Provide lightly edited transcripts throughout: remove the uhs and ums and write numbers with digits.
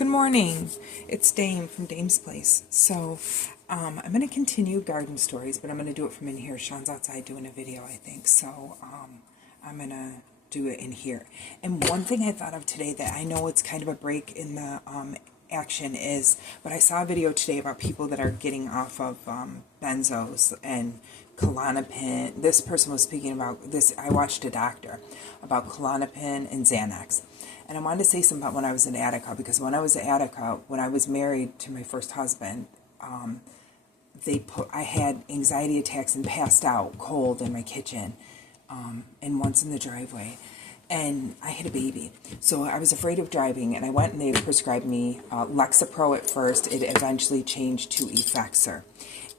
Good morning. It's Dame from Dame's Place. So, I'm going to continue garden stories, but I'm going to do it from in here. Sean's outside doing a video, I think. So, I'm going to do it in here. And one thing I thought of today that I know it's kind of a break in the action is, but I saw a video today about people that are getting off of benzos and Klonopin. This person was speaking about this. I watched a doctor about Klonopin and Xanax. And I wanted to say something about when I was in Attica, because when I was in Attica, when I was married to my first husband, I had anxiety attacks and passed out cold in my kitchen, and once in the driveway. And I had a baby. So I was afraid of driving, and I went and they prescribed me Lexapro at first. It eventually changed to Effexor.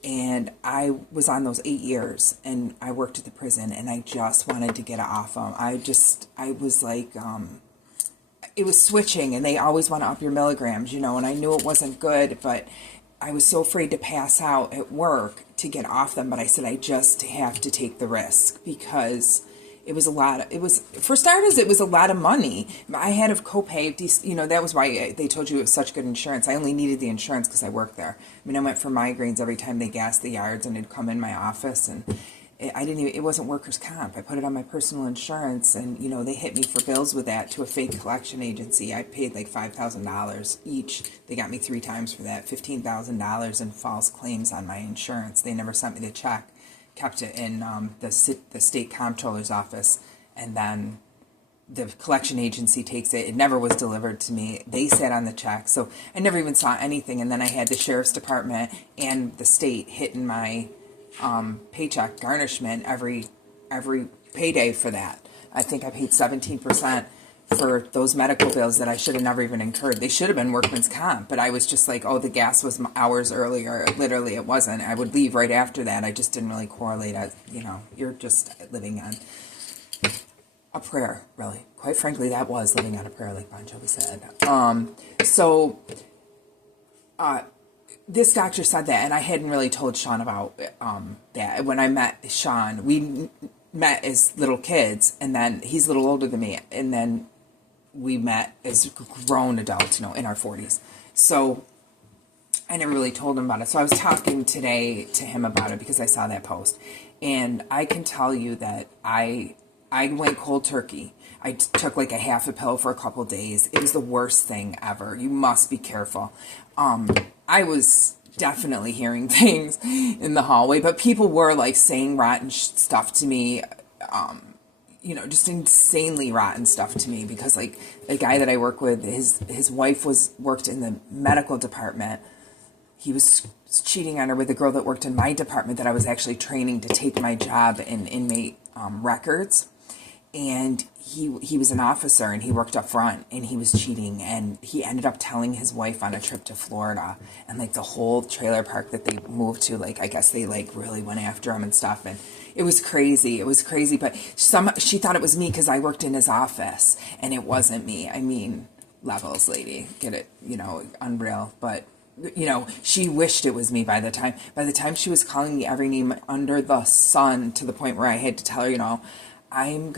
And I was on those 8 years, and I worked at the prison, and I just wanted to get it off them. I was like, it was switching, and they always want to up your milligrams, and I knew it wasn't good, but I was so afraid to pass out at work to get off them. But I said, I just have to take the risk, because it was a lot. For starters, it was a lot of money. I had a copay. That was why they told you it was such good insurance. I only needed the insurance because I worked there. I went for migraines every time they gassed the yards, and it'd come in my office, and it wasn't workers' comp. I put it on my personal insurance, and they hit me for bills with that to a fake collection agency. I paid like $5,000 each. They got me 3 times for that. $15,000 in false claims on my insurance. They never sent me the check. Kept it in the state comptroller's office, and then the collection agency takes it. It never was delivered to me. They sat on the check, so I never even saw anything. And then I had the sheriff's department and the state hitting my paycheck garnishment every payday for that. I think I paid 17% for those medical bills that I should have never even incurred. They should have been workman's comp, but I was just like, oh, the gas was hours earlier. Literally, it wasn't. I would leave right after that. I just didn't really correlate it. You're just living on a prayer, really. Quite frankly, that was living on a prayer, like Bon Jovi said. This doctor said that, and I hadn't really told Sean about that. When I met Sean, we met as little kids, and then he's a little older than me, and then we met as grown adults, in our 40s. So I never really told him about it. So I was talking today to him about it because I saw that post, and I can tell you that I went cold turkey. I took like a half a pill for a couple days. It was the worst thing ever. You must be careful. I was definitely hearing things in the hallway, but people were like saying rotten stuff to me, just insanely rotten stuff to me, because like a guy that I work with, his wife worked in the medical department. He was cheating on her with a girl that worked in my department that I was actually training to take my job in inmate records. And he was an officer, and he worked up front, and he was cheating, and he ended up telling his wife on a trip to Florida, and like the whole trailer park that they moved to, like I guess they like really went after him and stuff, and it was crazy. But she thought it was me because I worked in his office, and it wasn't me. Levels, lady, get it? Unreal. But she wished it was me by the time she was calling me every name under the sun, to the point where I had to tell her, I'm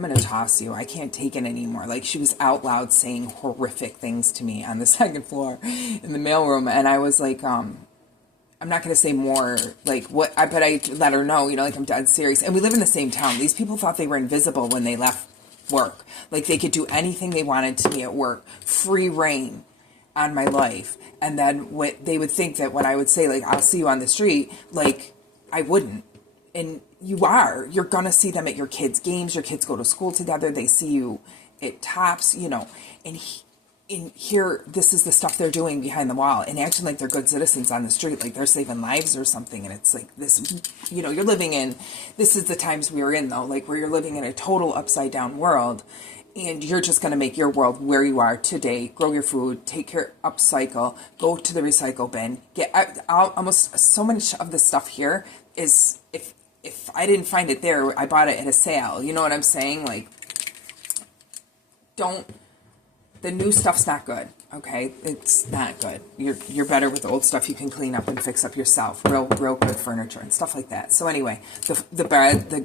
gonna toss you. I can't take it anymore. Like, she was out loud saying horrific things to me on the second floor in the mailroom, and I was like, I'm not gonna say more. Like, what? But I let her know, I'm dead serious. And we live in the same town. These people thought they were invisible when they left work. Like, they could do anything they wanted to me at work. Free reign on my life. And then they would think that when I would say, like, I'll see you on the street, like, I wouldn't. And you're going to see them at your kids' games. Your kids go to school together. They see you at Tops, and here, this is the stuff they're doing behind the wall, and acting like they're good citizens on the street, like they're saving lives or something. And it's like this, you're living in, this is the times we were in, though, like where you're living in a total upside down world, and you're just going to make your world where you are today, grow your food, take care, upcycle, go to the recycle bin, almost so much of the stuff here is, if I didn't find it there, I bought it at a sale. You know what I'm saying? Like, the new stuff's not good, okay? It's not good. You're better with the old stuff you can clean up and fix up yourself. Real good furniture and stuff like that. So anyway, the